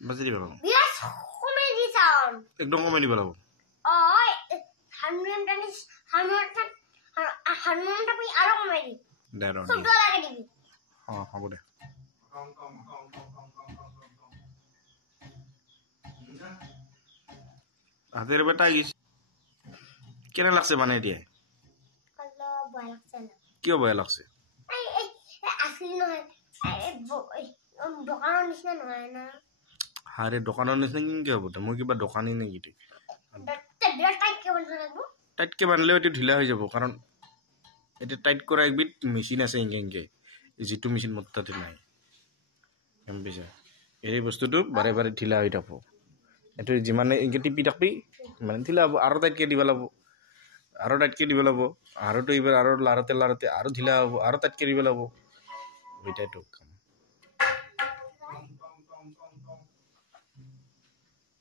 বাজি দিবা Yes, comedy sound. একদম কমেডি বানাব Oh, Hanuman tapi ada comedy. দে ৰ Sudah lagi di. হ'ব দে হাতের বেটা গেছে কেন লাগছে বানাই দিয়ে Kalau banyak sana. কিয় বেয়া লাগছে Asli নহয়. দোকানৰ নিচিনা নহয় না. আৰে দোকানেৰ নিচিনা কিনকে হব মই কিবা দোকানী নেকি বিৰাট টাইটকে বান্ধিব লাগিব. টাইটকে বানলেও এইটো ঢিলা হৈ যাব কাৰণ এটা টাইট কৰা একবিধ মেচিন আছে ইংকে যিটো মেচিন মোৰ তাতে নাই গম পাইছা এই বস্তুটো বাৰে বাৰে ঢিলা হৈ থাকব এইটো যিমানে ইংকে টিপি থাকবি মানে ঢিলা হ'ব আৰু টাইটকে দিব লাগিব আৰু টাইটকে দিব লাগিব আৰুতো এইবাৰ আৰু লাৰতে লাৰতে আৰু ঢিলা হ'ব আৰু টাইটকে দিব লাগিব ওইটাইতো কাম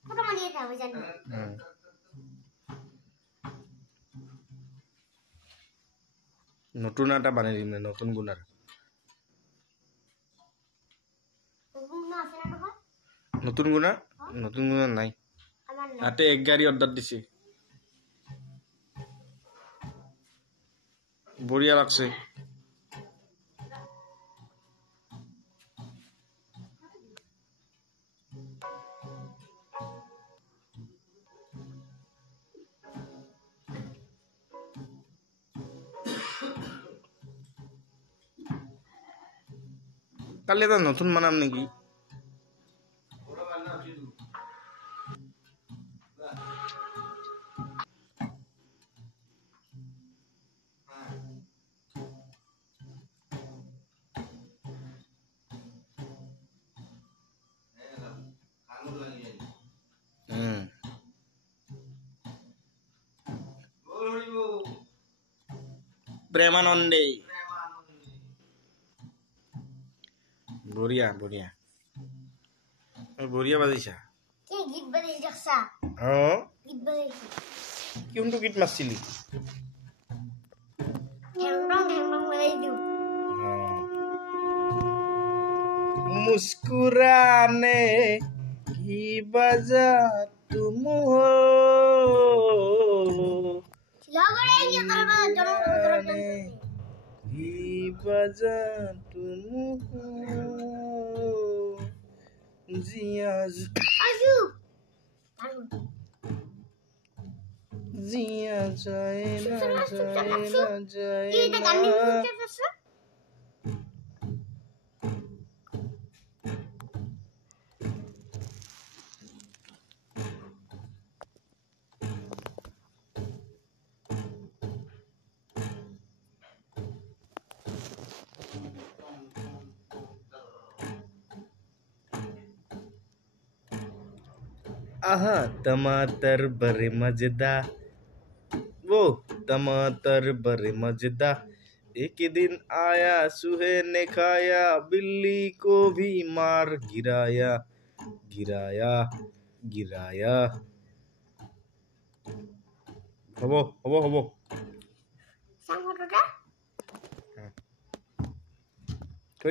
ফটো মাৰি এটা হৈ জানো. নতুন এটা বানাই দিম নতুন গুণাৰ নতুন গুণা নাই তাতে এক গাড়ী অৰ্ডাৰ দিছে বঢ়িয়া লাগছে কালি এটা নতুন বানাম নেকি প্রেমানন্দে বঢ়িয়া বঢ়িয়া বঢ়িয়া বাজিছা কি গীত বাজাইছি দেখছা গীত বাজাইছি কোনটো গীত মাৰছিলি ঢেংডং বাজাই দিওঁ मुस्कुराने की वजह तुम हो की वजह तुम हो जिया जिया जाए ना जाए ना आहा टमाटर बड़े मजेदार वो टमाटर बड़े मजेदार एक दिन आया सूहे ने खाया बिल्ली को भी मार गिराया गिराया गिराया হব হব হব sang ফটোটা